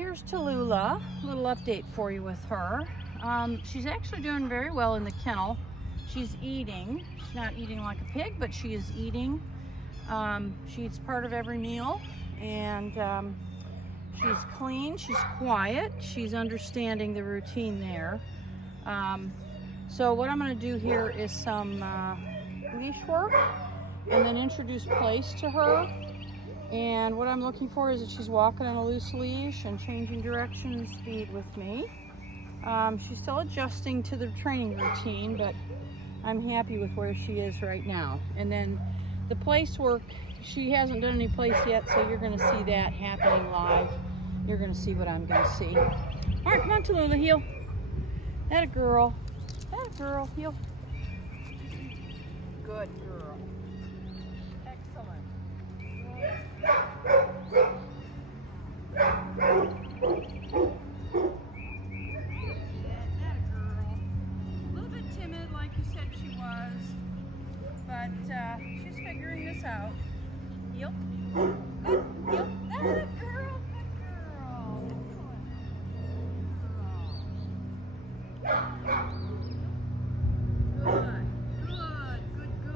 Here's Tallulah, a little update for you with her. She's actually doing very well in the kennel. She's eating. She's not eating like a pig, but she is eating. She eats part of every meal, and she's clean, she's quiet, she's understanding the routine there. So what I'm going to do here is some leash work and then introduce place to her. And what I'm looking for is that she's walking on a loose leash and changing direction and speed with me. She's still adjusting to the training routine, but I'm happy with where she is right now. And then the place work, she hasn't done any place yet, so you're going to see that happening live. You're going to see what I'm going to see. All right, come on, Tallulah, heel. That a girl. That a girl, heel. Good girl. Excellent. But she's figuring this out. Heel. Good. Heel. That girl. Good girl. Good. So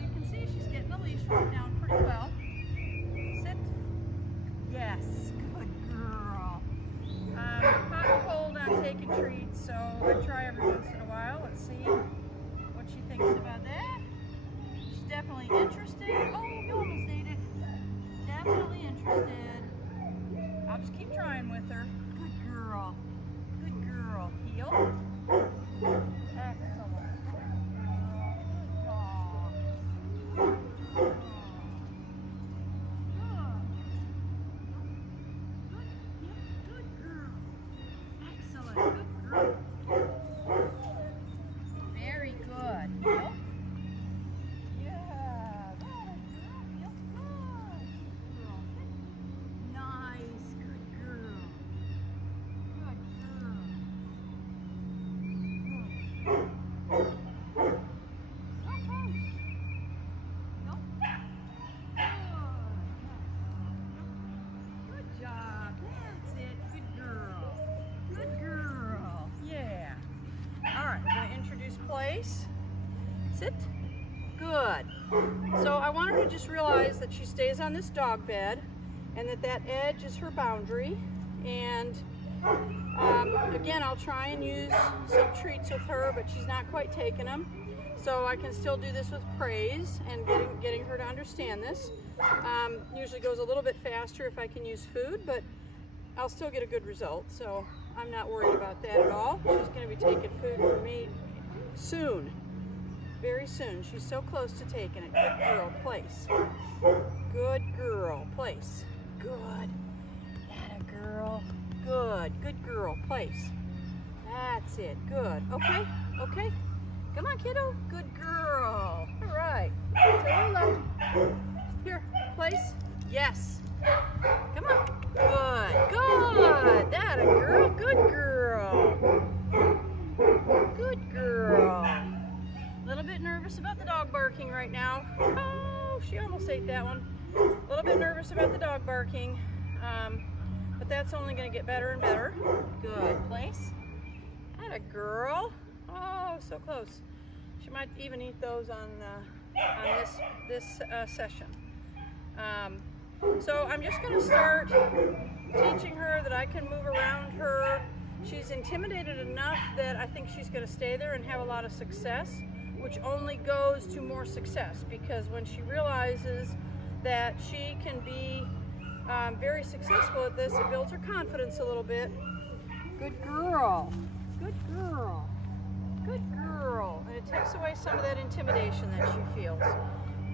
you can see she's getting the leash work down pretty well. Sit. Yes. Good girl. Hot and cold, I'm taking treats, so I try every once in a while. Let's see what she thinks about that. Definitely interested. Oh, you almost ate it. Definitely interested. I'll just keep trying with her. Good girl. Good girl. Heel. Excellent. Good girl. Excellent. Good girl. Very good. Heel. Place. Sit. Good. So I want her to just realize that she stays on this dog bed and that edge is her boundary. And again, I'll try and use some treats with her, but she's not quite taking them. So I can still do this with praise and getting her to understand this. Usually goes a little bit faster if I can use food, but I'll still get a good result. So I'm not worried about that at all. She's going to be taking food from me soon, very soon. She's so close to taking it. Good girl, place. Good girl, place. Good. That a girl. Good. Good girl, place. That's it. Good. Okay. Okay. Come on, kiddo. Good girl. All right. Tallulah. Here, place. Yes. Come on. Good. Good. That a girl. Good girl. Good girl. A little bit nervous about the dog barking right now. Oh, she almost ate that one. A little bit nervous about the dog barking, but that's only going to get better and better. Good. Place. Atta girl. Oh, so close. She might even eat those on this session. So I'm just going to start teaching her that I can move around her. She's intimidated enough that I think she's going to stay there and have a lot of success, which only goes to more success, because when she realizes that she can be very successful at this, it builds her confidence a little bit. Good girl. Good girl. Good girl. And it takes away some of that intimidation that she feels.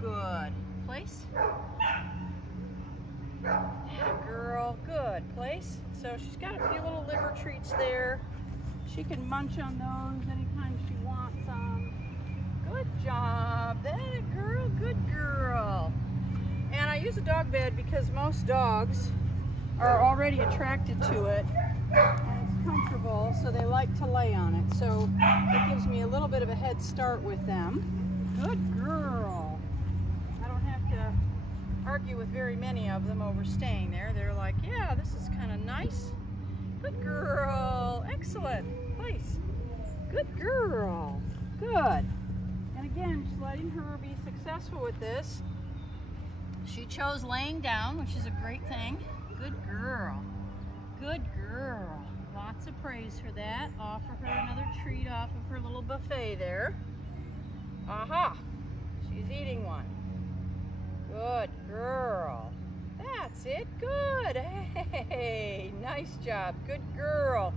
Good. Place. Good girl. Good. Place. So she's got a few little liver treats there. She can munch on those anytime she wants some. Good job. That a girl. Good girl. And I use a dog bed because most dogs are already attracted to it. And it's comfortable, so they like to lay on it. So it gives me a little bit of a head start with them. Good girl. I don't have to argue with very many of them over staying there. They're like, yeah, this is kind of nice. Good girl. Excellent. Place. Good girl. Good. And again, just letting her be successful with this. She chose laying down, which is a great thing. Good girl. Good girl. Lots of praise for that. Offer her another treat off of her little buffet there. Aha! She's eating one. Good girl. That's it. Good. Hey, nice job. Good girl.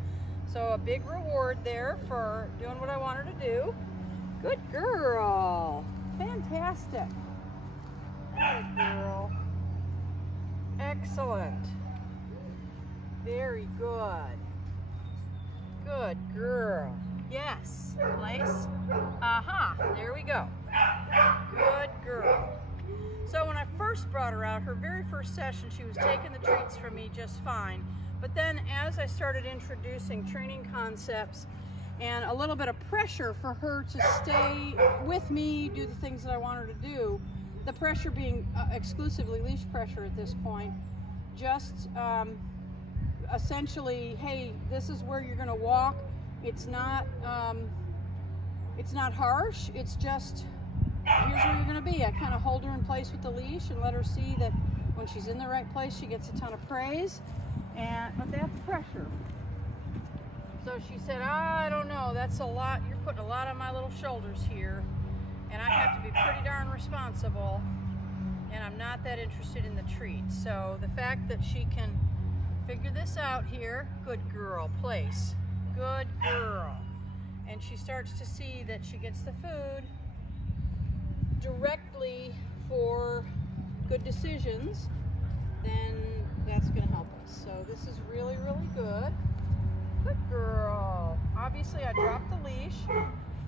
So a big reward there for doing what I want her to do. Good girl. Fantastic. Good girl. Excellent. Very good. Good girl. Yes. Place. Aha. There we go. Good girl. So when I first brought her out, her very first session, she was taking the treats from me just fine. But then as I started introducing training concepts and a little bit of pressure for her to stay with me, do the things that I want her to do, the pressure being exclusively leash pressure at this point, just essentially, hey, this is where you're going to walk. It's not harsh. It's just, here's where you're going to be. I kind of hold her in place with the leash and let her see that when she's in the right place, she gets a ton of praise. But that's pressure. So she said, I don't know, that's a lot. You're putting a lot on my little shoulders here, and I have to be pretty darn responsible, and I'm not that interested in the treat. So the fact that she can figure this out here, good girl, place, good girl. And she starts to see that she gets the food directly for good decisions, then that's going to help us. So this is really, really good. Good girl. Obviously I dropped the leash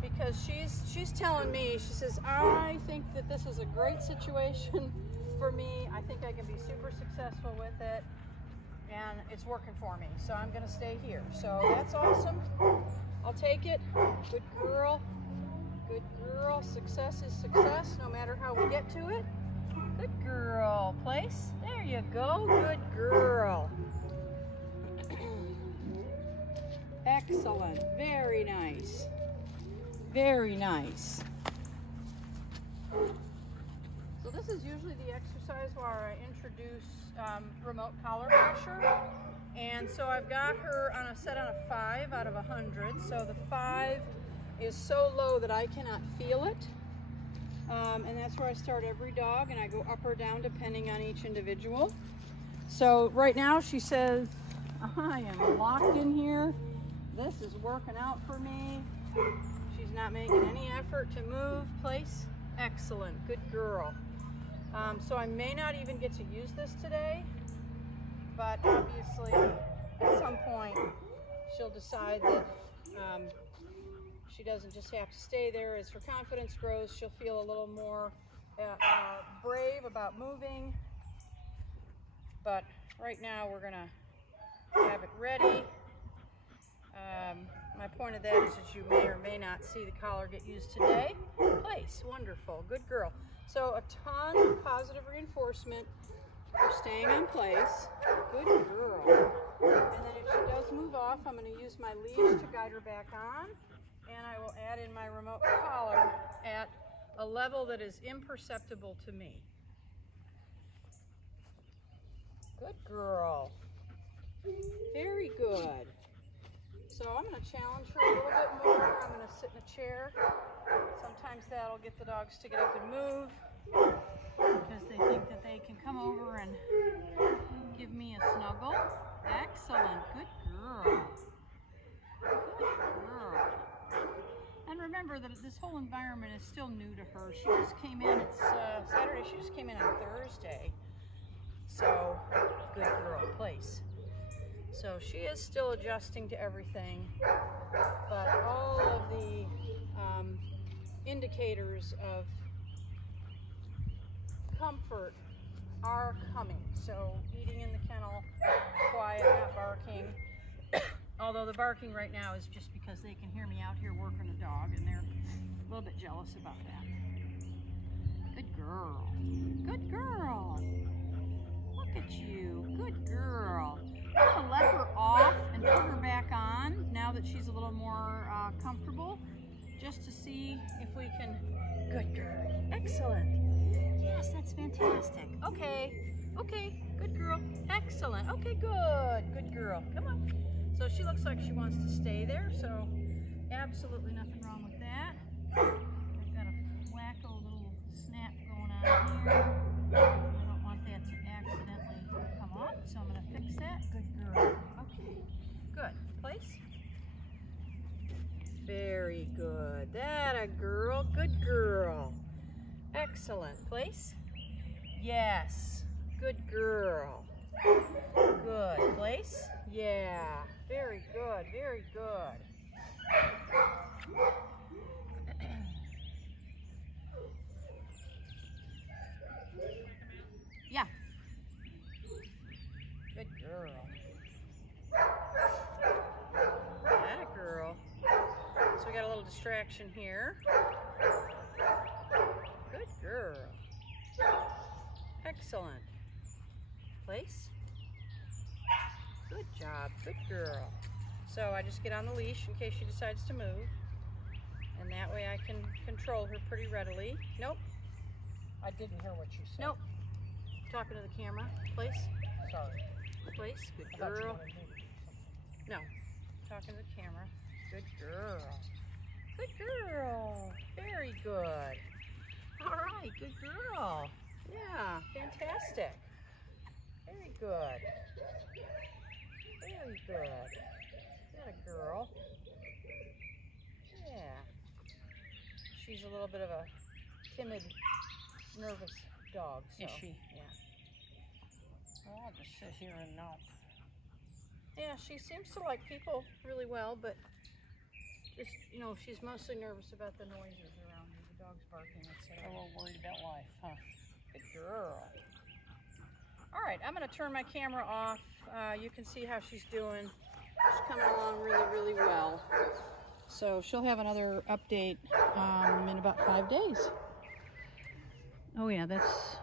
because she's telling me, she says, I think that this is a great situation for me. I think I can be super successful with it, and it's working for me. So I'm going to stay here. So that's awesome. I'll take it. Good girl. Good girl. Success is success, no matter how we get to it. Good girl. Place. There you go. Good girl. Excellent. Very nice. Very nice. So this is usually the exercise where I introduce remote collar pressure. And so I've got her on a set on a 5 out of 100. So the 5 is so low that I cannot feel it. And that's where I start every dog, and I go up or down depending on each individual. So right now she says, I am locked in here. This is working out for me. She's not making any effort to move. Place. Excellent. Good girl. So I may not even get to use this today, but obviously at some point she'll decide that she doesn't just have to stay there. As her confidence grows, she'll feel a little more brave about moving. But right now we're gonna have it ready. My point of that is that you may or may not see the collar get used today. Place. Wonderful. Good girl. So a ton of positive reinforcement for staying in place. Good girl. And then if she does move off, I'm going to use my leash to guide her back on, and I will add in my remote collar at a level that is imperceptible to me. Good girl. Very good. So I'm going to challenge her a little bit more. I'm going to sit in a chair. Sometimes that'll get the dogs to get up and move because they think that they can come over and give me a snuggle. Excellent. Good girl. Good girl. And remember that this whole environment is still new to her. She just came in, it's Saturday, she just came in on Thursday. So, good girl, place. So she is still adjusting to everything, but all of the indicators of comfort are coming. So eating in the kennel, quiet, not barking. Although the barking right now is just because they can hear me out here working a dog, and they're a little bit jealous about that. Good girl. Good girl. Look at you. Good girl. I'm going to let her off and just to see if we can, good girl, excellent. Yes, that's fantastic. Okay, okay, good girl, excellent. Okay, good girl, come on. So she looks like she wants to stay there, so absolutely nothing wrong with that. I've got a wacko little snap going on here. I don't want that to accidentally come off, so I'm gonna fix that. Good girl, okay, good, place. Very good, that a girl, good girl. Excellent, place. Yes, good girl. Good, place. Yeah, very good, very good. Yeah. Good girl. That a girl. So we got a little distraction here. Good girl. Excellent. Place. Good job. Good girl. So I just get on the leash in case she decides to move. And that way I can control her pretty readily. Nope. I didn't hear what you said. Nope. Talking to the camera. Place. Sorry. Place. Good girl. No. Talking to the camera. Good girl. Good girl. Very good. All right. Good girl. Yeah. Fantastic. Very good. Very good. That a girl. Yeah. She's a little bit of a timid, nervous dog. So, Is she? Yeah. Well, I'll just sit here and knock. Yeah, she seems to like people really well, but just, you know, she's mostly nervous about the noises around her. The dog's barking, etc. A little worried about life, huh? Good girl. All right, I'm going to turn my camera off. You can see how she's doing. She's coming along really, really well. So she'll have another update in about 5 days. Oh yeah, that's